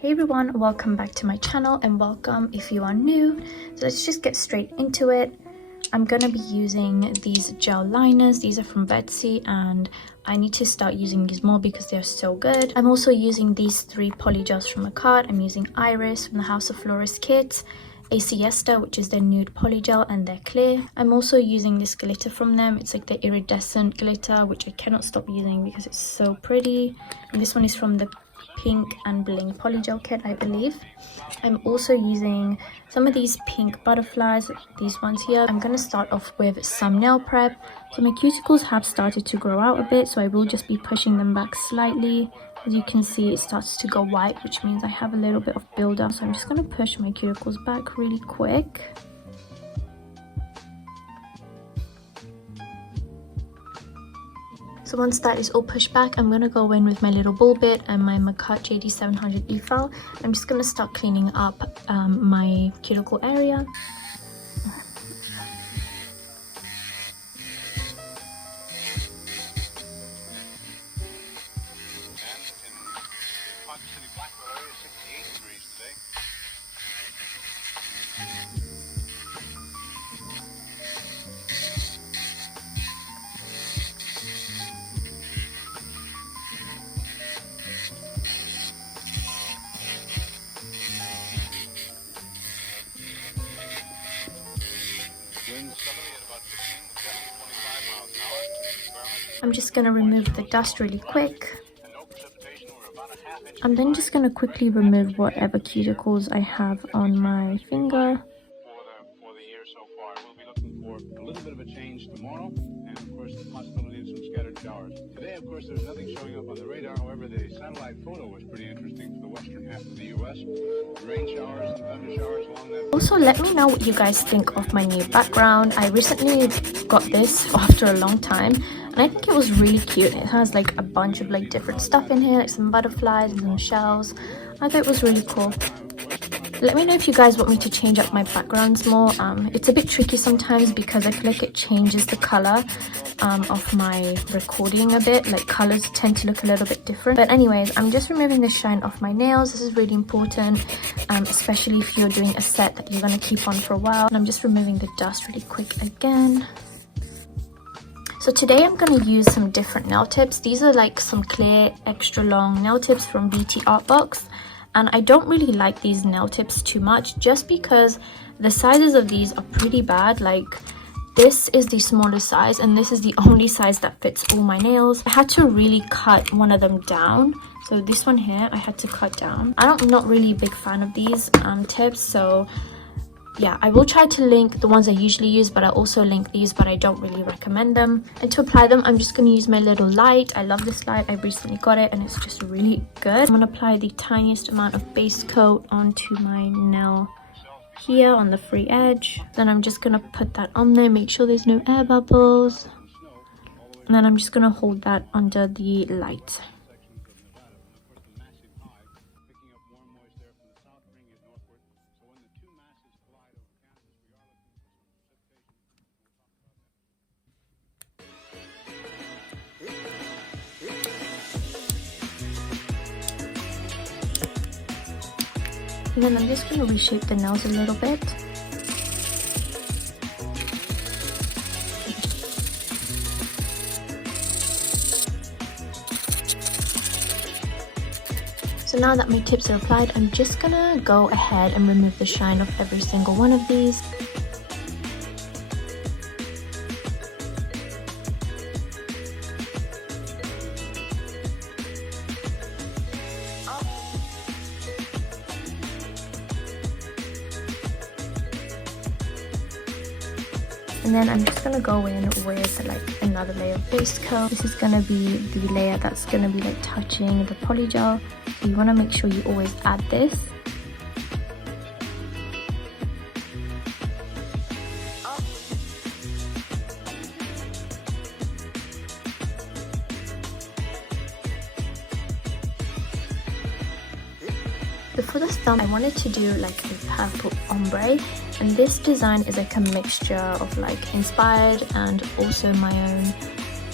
Hey everyone, welcome back to my channel and welcome if you are new. So let's just get straight into it. I'm gonna be using these gel liners. These are from Betsy and I need to start using these more because they're so good. I'm also using these three polygels from a card. I'm using Iris from the House of Florist kit, a Siesta, which is their nude polygel, and their clear. I'm also using this glitter from them. It's like the iridescent glitter, which I cannot stop using because it's so pretty. And this one is from the Pink and Bling polygel kit, I believe. I'm also using some of these pink butterflies, these ones here. I'm going to start off with some nail prep. So my cuticles have started to grow out a bit, so I will just be pushing them back slightly. As you can see, it starts to go white, which means I have a little bit of build-up. So I'm just going to push my cuticles back really quick. So once that is all pushed back, I'm going to go in with my little ball bit and my Macut JD700 e-file. I'm just going to start cleaning up my cuticle area. I'm just going to remove the dust really quick. I'm then just going to quickly remove whatever cuticles I have on my finger. For the year so far, we'll be looking for a little bit of a change tomorrow, and of course the possibility of some scattered showers. Today, of course, there's nothing showing up on the radar. However, the satellite photo was pretty interesting for the western half of the U.S. Rain showers and thunder showers along that. Also, let me know what you guys think of my new background. I recently got this after a long time, and I think it was really cute. It has like a bunch of like different stuff in here, like some butterflies and some shells. I thought it was really cool. Let me know if you guys want me to change up my backgrounds more. It's a bit tricky sometimes because I feel like it changes the color of my recording a bit. Like colors tend to look a little bit different. But anyways, I'm just removing the shine off my nails. This is really important, especially if you're doing a set that you're going to keep on for a while. And I'm just removing the dust really quick again. So today I'm going to use some different nail tips. These are like some clear extra long nail tips from BT Art Box. And I don't really like these nail tips too much just because the sizes of these are pretty bad. Like this is the smallest size and this is the only size that fits all my nails. I had to really cut one of them down. So this one here I had to cut down. I'm not really a big fan of these tips, so yeah, I will try to link the ones I usually use, but I also link these, but I don't really recommend them. And to apply them, I'm just going to use my little light. I love this light. I recently got it and it's just really good. I'm going to apply the tiniest amount of base coat onto my nail here on the free edge. Then I'm just going to put that on there, make sure there's no air bubbles. And then I'm just going to hold that under the light. And then I'm just going to reshape the nails a little bit. So now that my tips are applied, I'm just going to go ahead and remove the shine of every single one of these. And then I'm just gonna go in with like another layer of base coat. This is gonna be the layer that's gonna be like touching the polygel. So you wanna make sure you always add this. For the thumb, I wanted to do like a purple ombre, and this design is like a mixture of like inspired and also my own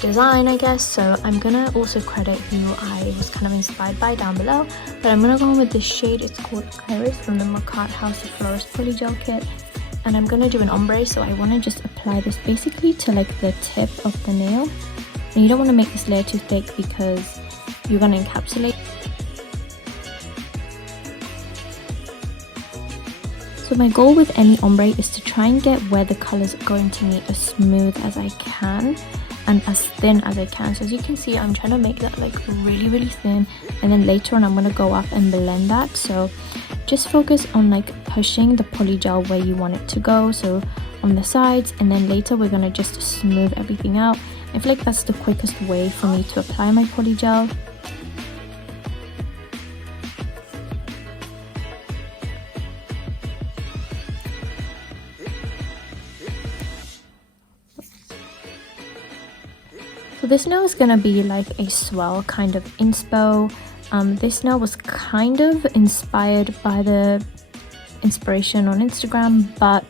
design, I guess. So I'm gonna also credit who I was kind of inspired by down below, but I'm gonna go in with this shade. It's called Iris from the Makat House of Florist Polygel kit, and I'm gonna do an ombre. So I want to just apply this basically to like the tip of the nail, and you don't want to make this layer too thick because you're gonna encapsulate. So my goal with any ombre is to try and get where the colors are going to meet as smooth as I can and as thin as I can. So as you can see, I'm trying to make that like really thin, and then later on I'm going to go up and blend that. So just focus on like pushing the polygel where you want it to go, so on the sides, and then later we're going to just smooth everything out. I feel like that's the quickest way for me to apply my polygel. So this nail is going to be like a swell kind of inspo. This nail was kind of inspired by the inspiration on Instagram, but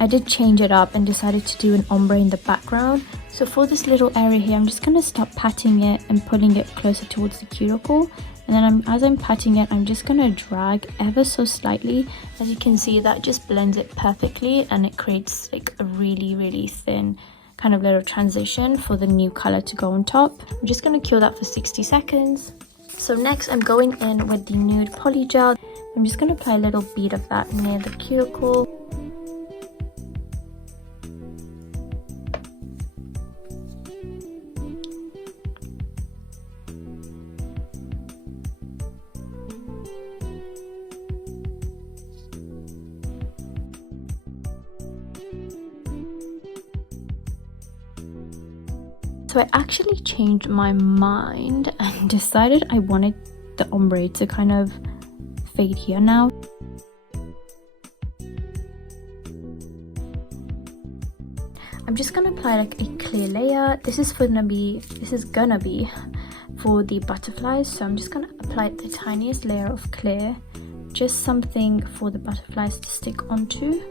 I did change it up and decided to do an ombre in the background. So for this little area here, I'm just going to start patting it and pulling it closer towards the cuticle. And then as I'm patting it, I'm just going to drag ever so slightly. As you can see, that just blends it perfectly, and it creates like a really thin kind of little transition for the new color to go on top. I'm just going to cure that for 60 seconds. So next I'm going in with the nude polygel. I'm just going to apply a little bead of that near the cuticle. So I actually changed my mind and decided I wanted the ombre to kind of fade here now. I'm just gonna apply like a clear layer. This is gonna be for the butterflies. So I'm just gonna apply the tiniest layer of clear, just something for the butterflies to stick onto.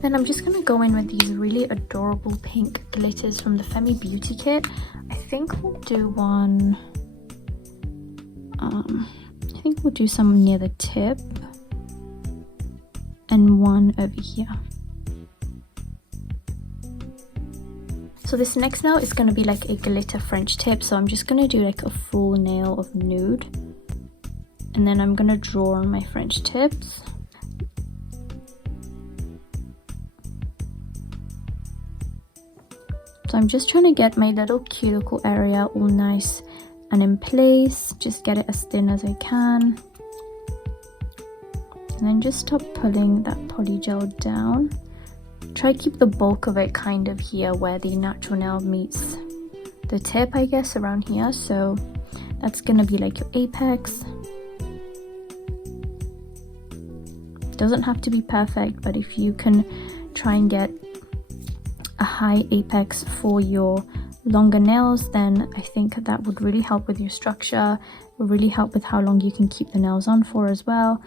Then I'm just going to go in with these really adorable pink glitters from the Femi Beauty kit. I think we'll do one, I think we'll do some near the tip and one over here. So this next nail is going to be like a glitter French tip. So I'm just going to do like a full nail of nude. And then I'm going to draw on my French tips. So I'm just trying to get my little cuticle area all nice and in place. Just get it as thin as I can. And then just stop pulling that polygel down. Try to keep the bulk of it kind of here where the natural nail meets the tip, I guess, around here. So that's gonna be like your apex. Doesn't have to be perfect, but if you can try and get a high apex for your longer nails, then I think that would really help with your structure, will really help with how long you can keep the nails on for as well.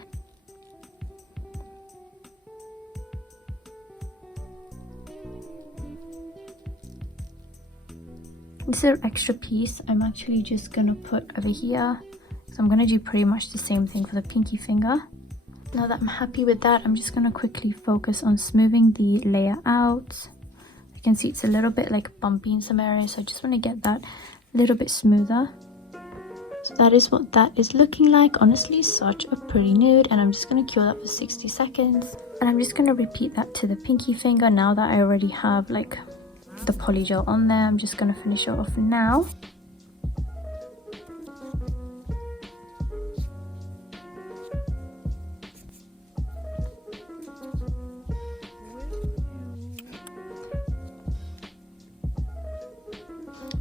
This little extra piece I'm actually just gonna put over here, so I'm gonna do pretty much the same thing for the pinky finger. Now that I'm happy with that, I'm just gonna quickly focus on smoothing the layer out. You can see it's a little bit like bumpy in some areas, so I just want to get that a little bit smoother. So that is what that is looking like. Honestly, such a pretty nude, and I'm just going to cure that for 60 seconds. And I'm just going to repeat that to the pinky finger now that I already have like the polygel on there. I'm just going to finish it off now.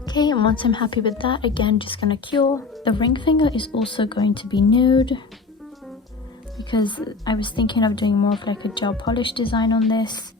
Okay, and once I'm happy with that, again, just gonna cure. The ring finger is also going to be nude because I was thinking of doing more of like a gel polish design on this.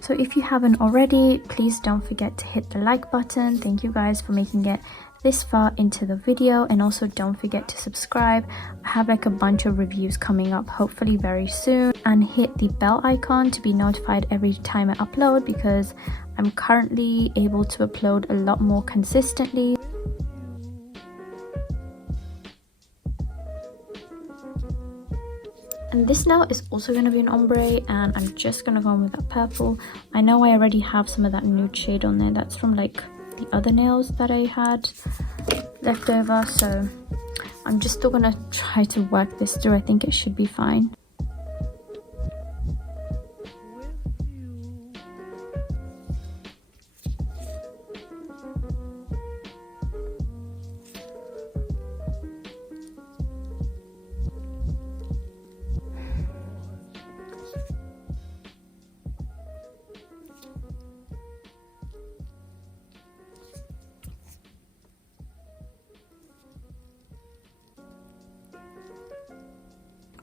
So if you haven't already, please don't forget to hit the like button. Thank you guys for making it this far into the video, and also don't forget to subscribe. I have like a bunch of reviews coming up hopefully very soon, and hit the bell icon to be notified every time I upload, because I'm currently able to upload a lot more consistently. And this nail is also going to be an ombre, and I'm just going to go in with that purple. I know I already have some of that nude shade on there. That's from like the other nails that I had left over, so I'm just still going to try to work this through. I think it should be fine.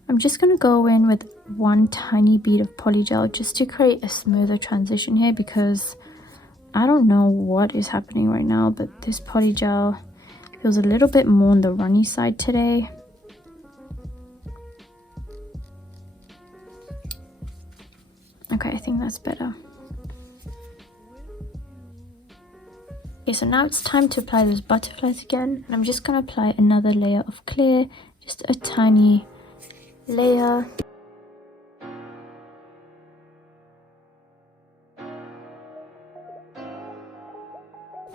I'm just going to go in with one tiny bead of polygel just to create a smoother transition here, because I don't know what is happening right now, but this polygel feels a little bit more on the runny side today. Okay, I think that's better. Okay, so now it's time to apply those butterflies again. And I'm just going to apply another layer of clear, just a tiny layer.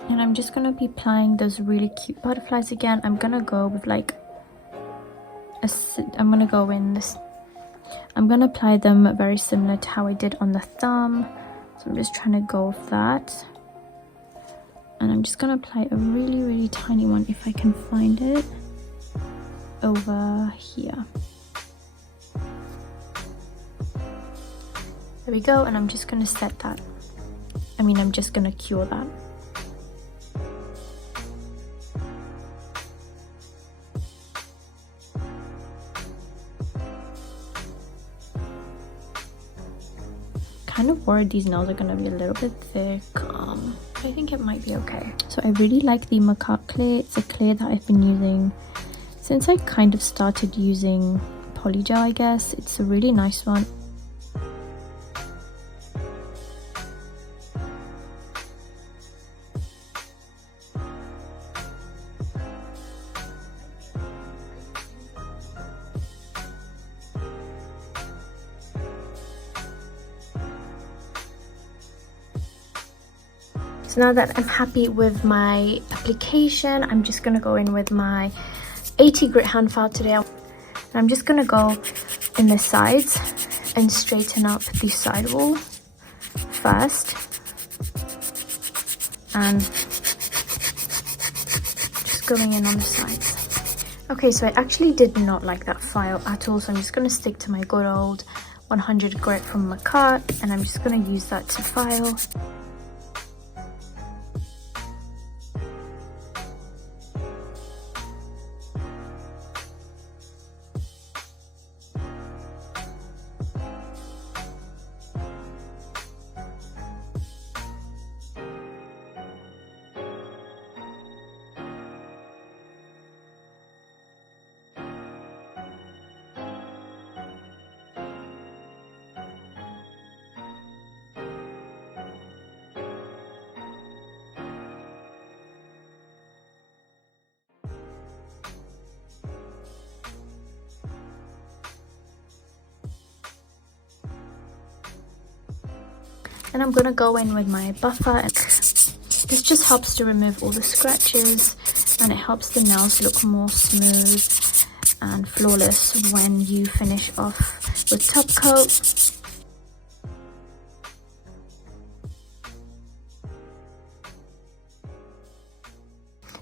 And I'm just going to be applying those really cute butterflies again. I'm going to go with like I'm going to go in this, I'm going to apply them very similar to how I did on the thumb. So I'm just trying to go with that. And I'm just going to apply a really tiny one, if I can find it, over here. There we go, and I'm just going to set that. I'm just going to cure that. Kind of worried these nails are going to be a little bit thick. I think it might be okay. So I really like the macaque clay. It's a clay that I've been using since I kind of started using Polygel, I guess. It's a really nice one. So now that I'm happy with my application, I'm just going to go in with my 80 grit hand file today. And I'm just going to go in the sides and straighten up the sidewall first. And just going in on the sides. Okay, so I actually did not like that file at all. So I'm just going to stick to my good old 100 grit from Macaque. And I'm just going to use that to file. And I'm gonna go in with my buffer, and this just helps to remove all the scratches, and it helps the nails look more smooth and flawless when you finish off with top coat.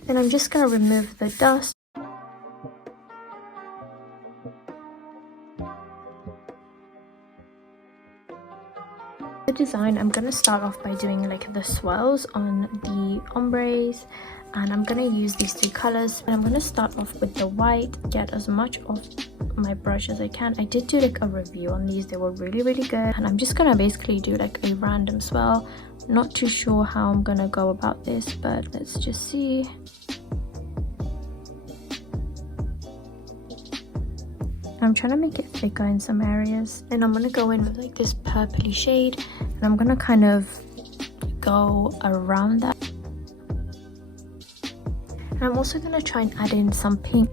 Then I'm just gonna remove the dust. The design, I'm gonna start off by doing like the swirls on the ombres, and I'm gonna use these 3 colors, and I'm gonna start off with the white, get as much of my brush as I can. I did do like a review on these, they were really good, and I'm just gonna basically do like a random swirl. Not too sure how I'm gonna go about this, but let's just see. I'm trying to make it thicker in some areas, and I'm gonna go in with like this purpley shade, and I'm gonna kind of go around that. And I'm also gonna try and add in some pink.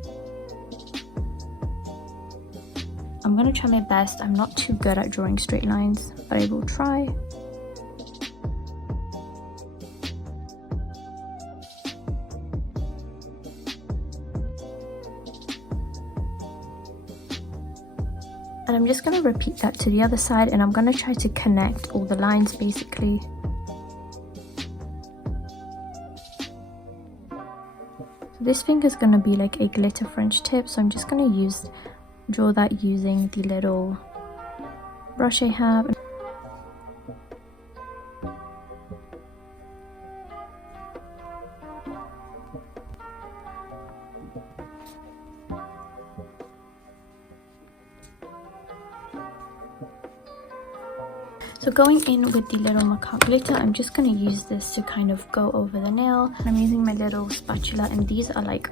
I'm gonna try my best. I'm not too good at drawing straight lines, but I will try. And I'm just going to repeat that to the other side, and I'm going to try to connect all the lines basically. So this finger is going to be like a glitter French tip, so I'm just going to draw that using the little brush I have. So going in with the little macaque glitter, I'm just going to use this to kind of go over the nail. I'm using my little spatula, and these are like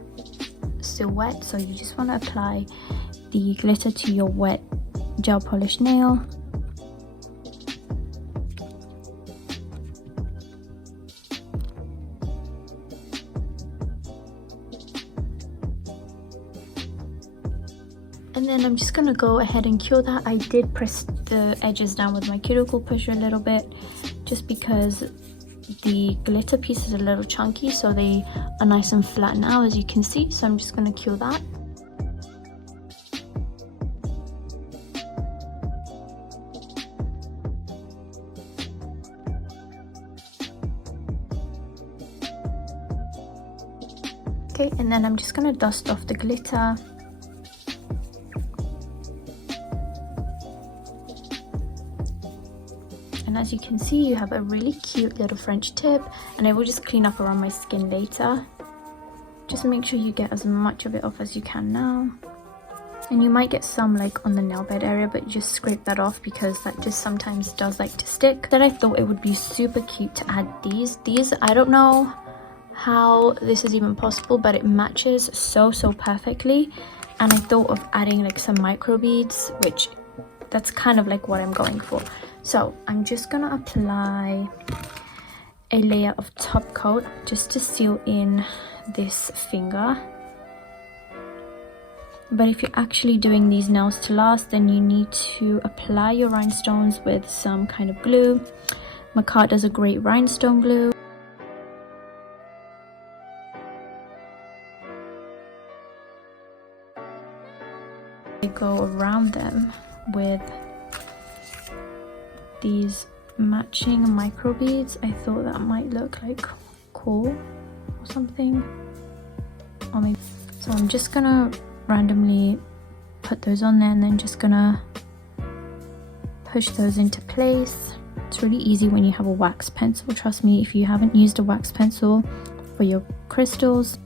still wet, so you just want to apply the glitter to your wet gel polish nail. And then I'm just going to go ahead and cure that. I did press the edges down with my cuticle pusher a little bit, just because the glitter piece is a little chunky, so they are nice and flat now, as you can see. So I'm just going to cure that. Okay, and then I'm just going to dust off the glitter. And as you can see, you have a really cute little French tip, and I will just clean up around my skin later. Just make sure you get as much of it off as you can now. And you might get some like on the nail bed area, but you just scrape that off because that just sometimes does like to stick. Then I thought it would be super cute to add these. I don't know how this is even possible, but it matches so perfectly. And I thought of adding like some micro beads, which that's kind of like what I'm going for. So I'm just gonna apply a layer of top coat just to seal in this finger. But if you're actually doing these nails to last, then you need to apply your rhinestones with some kind of glue. Macaque does a great rhinestone glue. I go around them with these matching micro beads. I thought that might look like cool or something, or maybe. So I'm just gonna randomly put those on there, and then just gonna push those into place. It's really easy when you have a wax pencil. Trust me, if you haven't used a wax pencil for your crystals.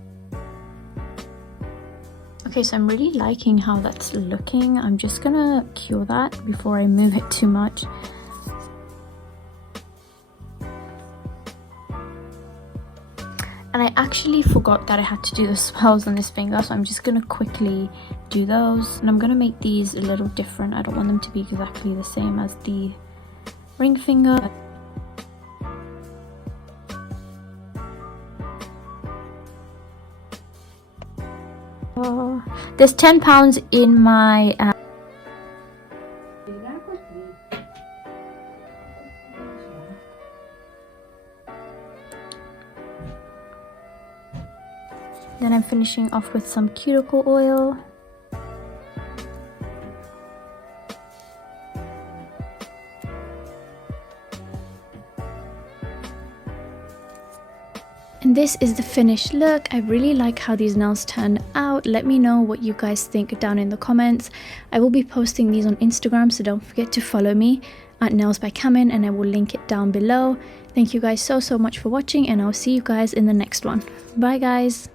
Okay, so I'm really liking how that's looking. I'm just gonna cure that before I move it too much. And I actually forgot that I had to do the swirls on this finger, so I'm just going to quickly do those. And I'm going to make these a little different. I don't want them to be exactly the same as the ring finger. Oh, there's 10 pounds in my... Then I'm finishing off with some cuticle oil. And this is the finished look. I really like how these nails turned out. Let me know what you guys think down in the comments. I will be posting these on Instagram, so don't forget to follow me. at Nails by Camin, and I will link it down below. Thank you guys so much for watching, and I'll see you guys in the next one. Bye guys!